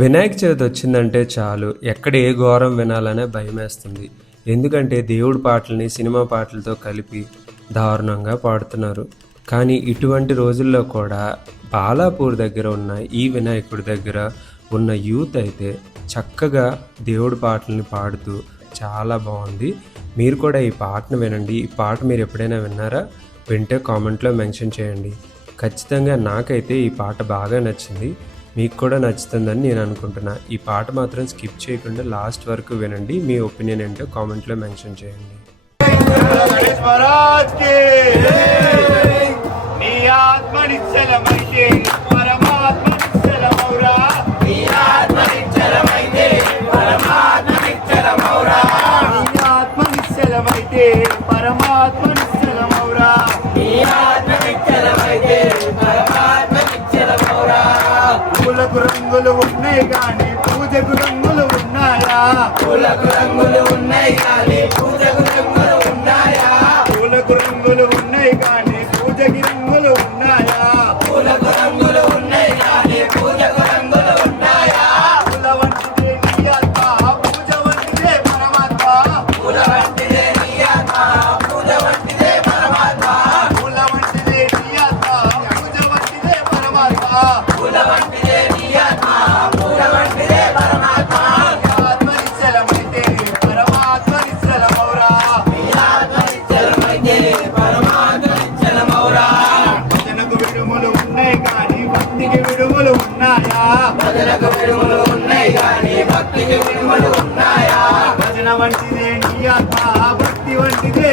వినాయక చవితి వచ్చిందంటే చాలు. ఎక్కడ ఏ ఘోరం వినాలనే భయమేస్తుంది. ఎందుకంటే దేవుడి పాటల్ని సినిమా పాటలతో కలిపి దారుణంగా పాడుతున్నారు. కానీ ఇటువంటి రోజుల్లో కూడా బాలాపూర్ దగ్గర ఉన్న ఈ వినాయకుడి దగ్గర ఉన్న యూత్ అయితే చక్కగా దేవుడి పాటల్ని పాడుతూ చాలా బాగుంది. మీరు కూడా ఈ పాటను వినండి. ఈ పాట మీరు ఎప్పుడైనా విన్నారా? వింటే కామెంట్లో మెన్షన్ చేయండి. ఖచ్చితంగా నాకైతే ఈ పాట బాగా నచ్చింది. మీకు కూడా నచ్చుతుందని నేను అనుకుంటున్నా. ఈ పాట మాత్రం స్కిప్ చేయకుండా లాస్ట్ వరకు వినండి. మీ ఒపీనియన్ ఏంటో కామెంట్లో మెన్షన్ చేయండి. పూలకు రంగులు ఉన్నాయి కానీ పూజకు రంగులు ఉన్నాయా? పూలకు రంగులు ఉన్నాయి కానీ పూజకు భజనకు విడుములు ఉన్నాయి కానీ భక్తికి విడుములు ఉన్నాయా? భజన వంటిదే నీ ఆత్మ భక్తి వంటిదే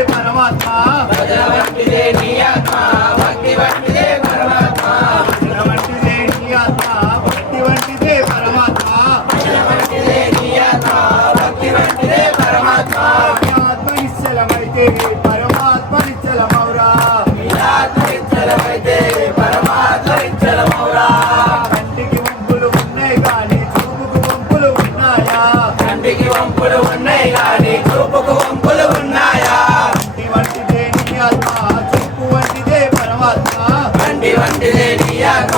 వంపులు ఉన్నాయి కానీ చూపుకు వంపులు ఉన్నాయా? కంటి వంటిదే నీ ఆత్మ చూపు వంటిదే పరమాత్మ. కంటి వంటిదే నీ ఆత్మ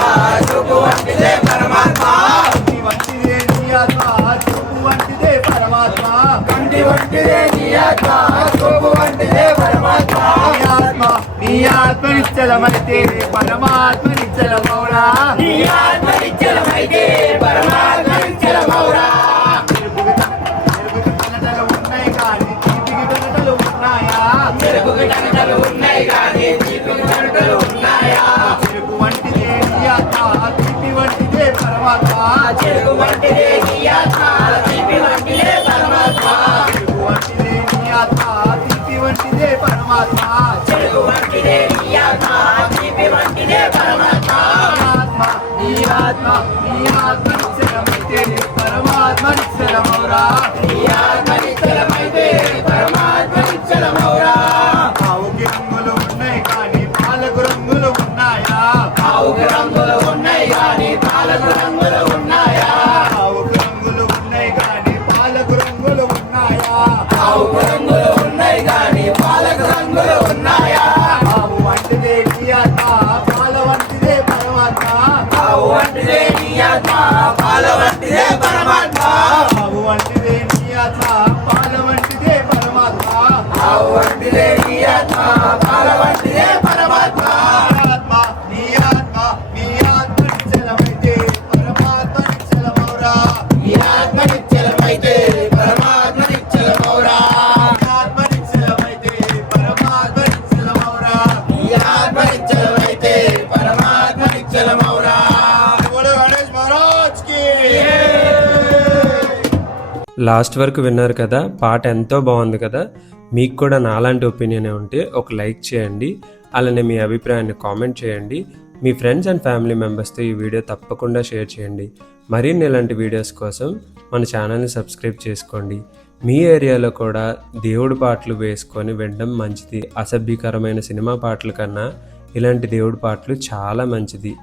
చూపు వంటిదే పరమాత్మ. కంటి వంటిదే నీ ఆత్మ చూపు వంటిదే పరమాత్మ. కంటి వంటిదే నీ ఆత్మ చూపు వంటిదే పరమాత్మ. నీ ఆత్మ నీ ఆత్మ నిశ్చలమైతే పరమాత్మ నిశ్చలమౌరా నీ ఆత్మ నిశ్చలమైతే పరమాత్మ. నీ ఆత్మ నీ ఆత్మ Yeah. లాస్ట్ వరకు విన్నారు కదా పాట ఎంతో బాగుంది కదా మీకు కూడా నాలాంటి ఒపీనియన్ ఉంటే ఒక లైక్ చేయండి అలానే మీ అభిప్రాయాన్ని కామెంట్ చేయండి మీ ఫ్రెండ్స్ అండ్ ఫ్యామిలీ మెంబర్స్తో ఈ వీడియో తప్పకుండా షేర్ చేయండి. మరిన్ని ఇలాంటి వీడియోస్ కోసం మన ఛానల్ని సబ్స్క్రైబ్ చేసుకోండి. మీ ఏరియాలో కూడా దేవుడి పాటలు వేసుకొని వినడం మంచిది. అసభ్యకరమైన సినిమా పాటల కన్నా ఇలాంటి దేవుడి పాటలు చాలా మంచిది.